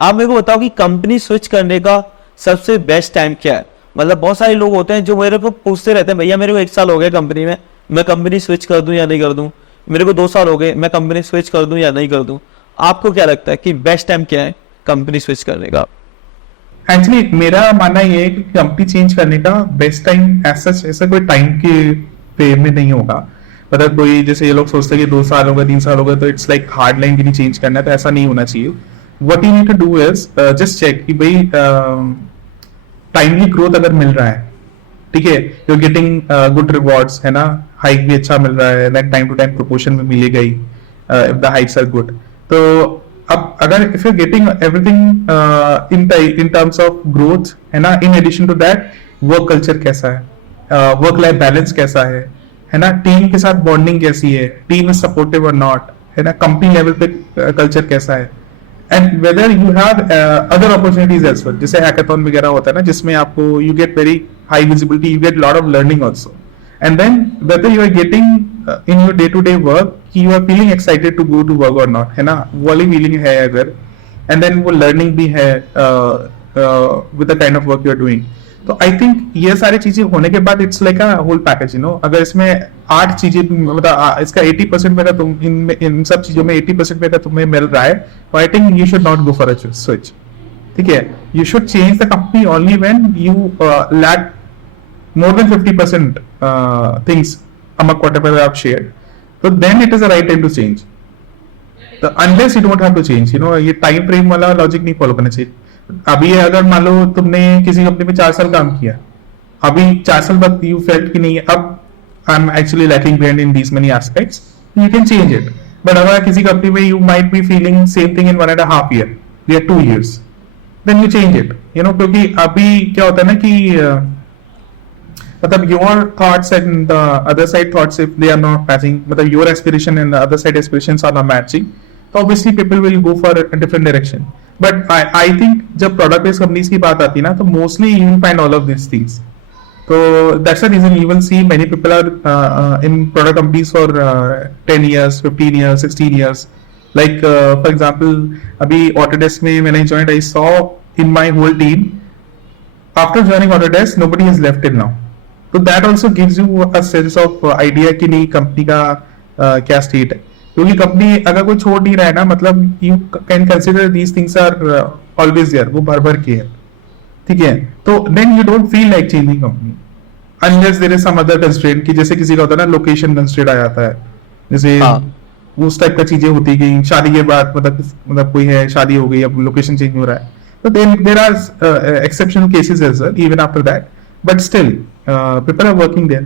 आप मेरे को बताओ कि कंपनी स्विच करने का सबसे बेस्ट टाइम क्या है। मतलब बहुत सारे लोग होते हैं जो मेरे को पूछते रहते हैं, भैया मेरे को 1 साल हो गया कंपनी में, मैं कंपनी स्विच कर दूं या नहीं कर दूं। मेरे को 2 साल हो गए, मैं कंपनी स्विच कर दूं या नहीं कर दूं। आपको क्या लगता है कि बेस्ट टाइम क्या है कंपनी स्विच करने का? एक्चुअली मेरा मानना ये है कि कंपनी चेंज करने का बेस्ट टाइम ऐसा कोई टाइम के पे में नहीं होगा। मतलब कोई जैसे ये लोग सोचते हैं कि 2 साल हो गए 3 साल हो गए तो इट्स लाइक हार्ड लाइन की नहीं चेंज करना है, तो ऐसा नहीं होना चाहिए। What you need to do is just check कि भाई टाइमली ग्रोथ अगर मिल रहा है, ठीक है, यू गेटिंग गुड रिवॉर्ड्स, है ना, हाइक भी अच्छा मिल रहा है, then time to time proportion में मिलेगा ही if the hikes are good. तो अब अगर if you getting everything in terms of growth, है ना, in addition to that work culture कैसा है, वर्क लाइफ बैलेंस कैसा है ना, टीम के साथ बॉन्डिंग कैसी है, टीम इज सपोर्टिव और नॉट, है ना, कंपनी लेवल पे कल्चर कैसा है, and whether you have other opportunities as well, जैसे हैकाथॉन वगैरह होता है ना, जिसमें आपको you get very high visibility, you get lot of learning also, and then whether you are getting in your day to day work कि you are feeling excited to go to work और not, है ना, वो वाली feeling है अगर, and then वो learning भी है with the kind of work you are doing. तो आई थिंक ये सारी चीजें होने के बाद it's like a whole package, you know. अगर इसमें 8 चीजें मतलब इसका 80% में अगर तुम इन सब चीजों में 80% में अगर तुम्हें मिल रहा है, तो I think you should not go for a switch, ठीक है। You should change the company only when you lack more than 50% things among whatever I have shared, so then it is the right time to change. So unless you don't have to change, you know, ये time frame वाला logic नहीं follow करना चाहिए। अभी अगर मान लो तुमने किसी कंपनी में 4 साल काम किया, अभी 4 साल बाद यू फेल्ट कि नहीं, अब I am actually lacking behind in these many aspects, you can change it. But अगर किसी कंपनी में you might be feeling same thing in 1.5 year या 2 years, then you change it, you know, क्योंकि अभी क्या होता है ना कि मतलब your thoughts and the other side thoughts, if they are not matching, मतलब your aspiration and the other side aspirations are not matching, so obviously people will go for a different direction. But I think जब product based companies की बात आती है ना, तो mostly you will find all of these things. So that's the reason you will see many people are in product companies for 10 years, 15 years, 16 years. Like for example, अभी Autodesk में when I joined, I saw in my whole team, after joining Autodesk, nobody has left till now. तो that also gives you a sense of idea कि नहीं company का क्या state है। क्योंकि company अगर कोई छोड़ नहीं रहा है ना, मतलब you can consider these things are always there, वो भर भर के है, ठीक है। तो then you don't feel like changing company unless there is some other constraint, कि जैसे किसी का होता है ना लोकेशन कंस्ट्रेंट आ जाता है, जैसे उस टाइप का चीजें होती है कि शादी के बाद मतलब कोई है, शादी हो गई, अब लोकेशन चेंज हो रहा है, तो then there are exceptional cases as well even after that, but still people are working there.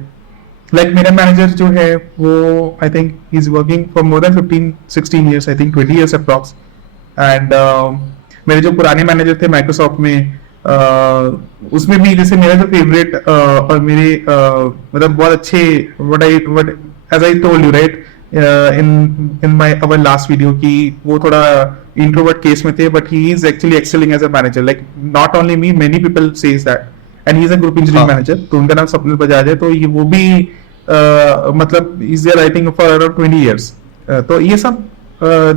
Like मेरा मैनेजर जो है वो I think he's working for more than 15-16 years, I think 20 years approx. And मेरे जो पुराने manager थे Microsoft में, उसमें भी जैसे मेरा जो फेवरेट और मेरे मतलब बहुत अच्छे what as I told you right in my our last video कि वो थोड़ा introvert केस में थे, but he is actually excelling as a manager. Like not only me, many people says that. And he is a group engineering manager, तो उनका नाम स्वप्निल बजाज है। तो ये वो भी मतलब is there I think for around 20 years. तो ये सब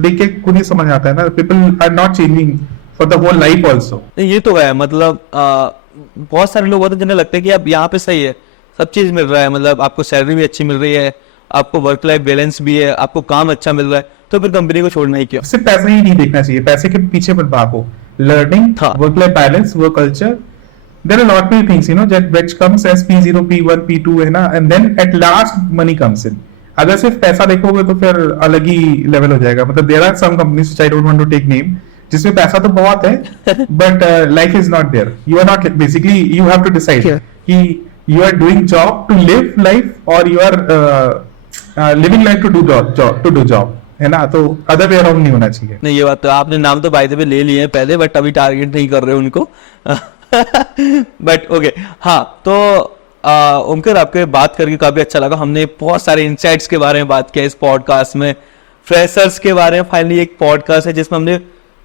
देख के खुद ही समझ आता है ना, people are not changing for the whole life also. ये तो है, मतलब बहुत सारे लोग होते हैं जिन्हें लगता है कि अब यहाँ पे सही है, सब चीज मिल रहा है, मतलब आपको सैलरी भी अच्छी मिल रही है, आपको वर्क लाइफ बैलेंस भी है, आपको काम अच्छा मिल रहा है, तो फिर कंपनी को छोड़ना ही क्यों? सिर्फ पैसा ही नहीं देखना चाहिए, पैसे के पीछे मत भागो। Learning, work life balance, work culture, there are a lot many things, you know, that which comes as P0, P1, P2 है ना, and then at last money comes in. अगर सिर्फ पैसा देखोगे तो फिर अलग ही लेवल हो जाएगा। मतलब there are some companies which I don't want to take name, जिसमें पैसा तो बहुत है but life is not there. You are not, basically you have to decide कि you are doing job to live life or you are living life to do job, है ना। तो other way around नहीं होना चाहिए। नहीं, ये बात तो आपने नाम तो बाय द वे ले लिए हैं पहले, बट अभी टारगेट नहीं कर रहे उनको बट ओके। हाँ, तो ओमकर आपके बात करके काफी अच्छा लगा। हमने बहुत सारे इंसाइट्स के बारे में बात किया इस पॉडकास्ट में, फ्रेशर्स के बारे में। फाइनली एक पॉडकास्ट है जिसमें हमने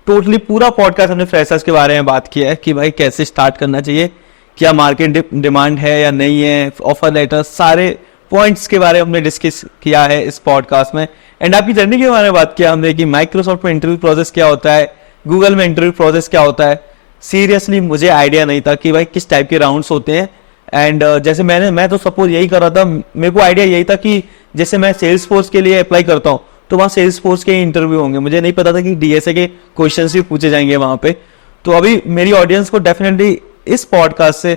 टोटली पूरा पॉडकास्ट हमने फ्रेशर्स के बारे में बात किया है कि भाई कैसे स्टार्ट करना चाहिए, क्या मार्केट डिमांड है या नहीं है, ऑफर लेटर, सारे पॉइंट्स के बारे में हमने डिस्कस किया है इस पॉडकास्ट में। एंड आपकी जर्नी के बारे में बात किया हमने कि माइक्रोसॉफ्ट में इंटरव्यू प्रोसेस क्या होता है, गूगल में इंटरव्यू प्रोसेस क्या होता है, सीरियसली मुझे आइडिया नहीं था कि भाई किस टाइप के राउंड्स होते हैं। एंड जैसे मैं तो सपोज यही कर रहा था, मेरे को आइडिया यही था कि जैसे मैं सेल्स फोर्स के लिए अप्लाई करता हूँ तो वहाँ सेल्स फोर्स के इंटरव्यू होंगे, मुझे नहीं पता था कि डीएसए के क्वेश्चंस भी पूछे जाएंगे वहाँ पे। तो अभी मेरी ऑडियंस को डेफिनेटली इस पॉडकास्ट से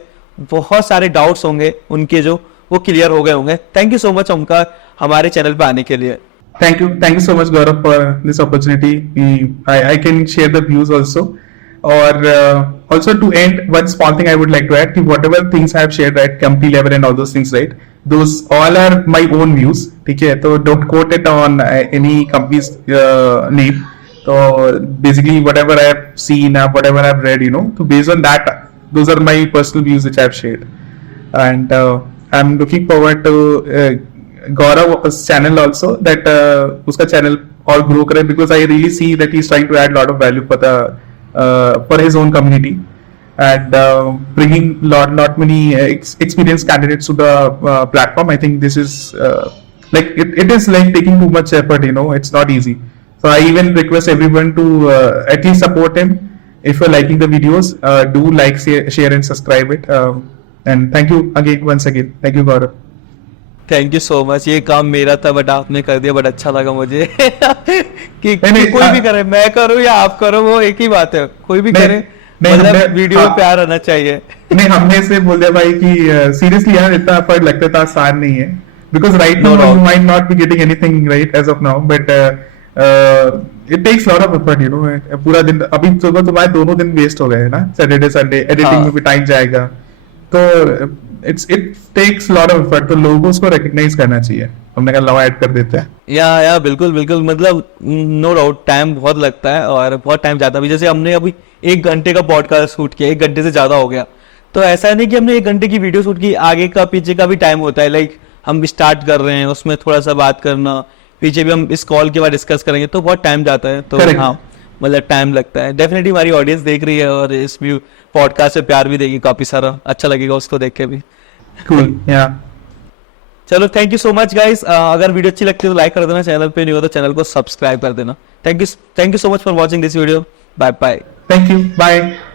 बहुत सारे डाउट्स होंगे उनके जो वो क्लियर हो गए होंगे। Thank you so much Omkar हमारे चैनल पे आने के लिए। Thank you so much, Gaurav, for this opportunity. I can share the views also. Or also to end, one small thing I would like to add: कि whatever things I have shared at company level and all those things, right? Those all are my own views. ठीक है, तो don't quote it on any company's name. So basically, whatever I have seen, whatever I have read, so based on that, those are my personal views which I have shared. And I'm looking forward to Gaurav's channel also, that uska channel all grow करे, because I really see that he's trying to add a lot of value for his own community, and bringing lot many experienced candidates to the platform. I think this is like it is like taking too much effort, it's not easy. So I even request everyone to at least support him. If you're liking the videos, do like, share and subscribe it. And thank you again, once again. Thank you, Gaurav. Thank you so much. ये काम मेरा था but आपने कर दिया, but अच्छा लगा मुझे कि नहीं, कोई भी करे, मैं करूं या आप करो वो एक ही बात है, कोई भी करे, मतलब वीडियो में प्यार आना चाहिए। नहीं, हमने से बोल दिया भाई कि सीरियसली यार इतना एफर्ट लगता था, आसान नहीं है, because right now you might not be getting anything right as of now, but it takes lot of effort, पूरा दिन, अभी सुबह तुम्हारे दोनों दिन वेस्ट हो गए ना, सैटरडे संडे एडिटिंग में भी टाइम जाएगा, तो it takes lot of effort, तो लोगों को उसको रिकॉग्नाइज करना चाहिए। हमने कहा लवा ऐड कर देते हैं। या बिल्कुल बिल्कुल, मतलब नो डाउट टाइम बहुत लगता है और बहुत टाइम जाता भी। जैसे हमने अभी 1 घंटे का पॉडकास्ट शूट किया, 1 घंटे से ज्यादा हो गया, तो ऐसा नहीं कि हमने 1 घंटे की वीडियो शूट की, आगे का पीछे का भी टाइम होता है। लाइक हम स्टार्ट कर रहे हैं, उसमें थोड़ा सा बात करना, पीछे भी हम इस कॉल के बाद डिस्कस करेंगे, तो बहुत टाइम जाता है। तो हाँ, मतलब टाइम लगता है। डेफिनेटली हमारी ऑडियंस देख रही है और इस पॉडकास्ट से प्यार भी देगी काफी सारा, अच्छा लगेगा उसको देख के भी। Cool, yeah. चलो thank you so much guys. अगर वीडियो अच्छी लगती है तो लाइक कर देना, चैनल पे नहीं हो तो चैनल को सब्सक्राइब कर देना। Thank you so much for watching this video. Bye bye. Thank you. Bye.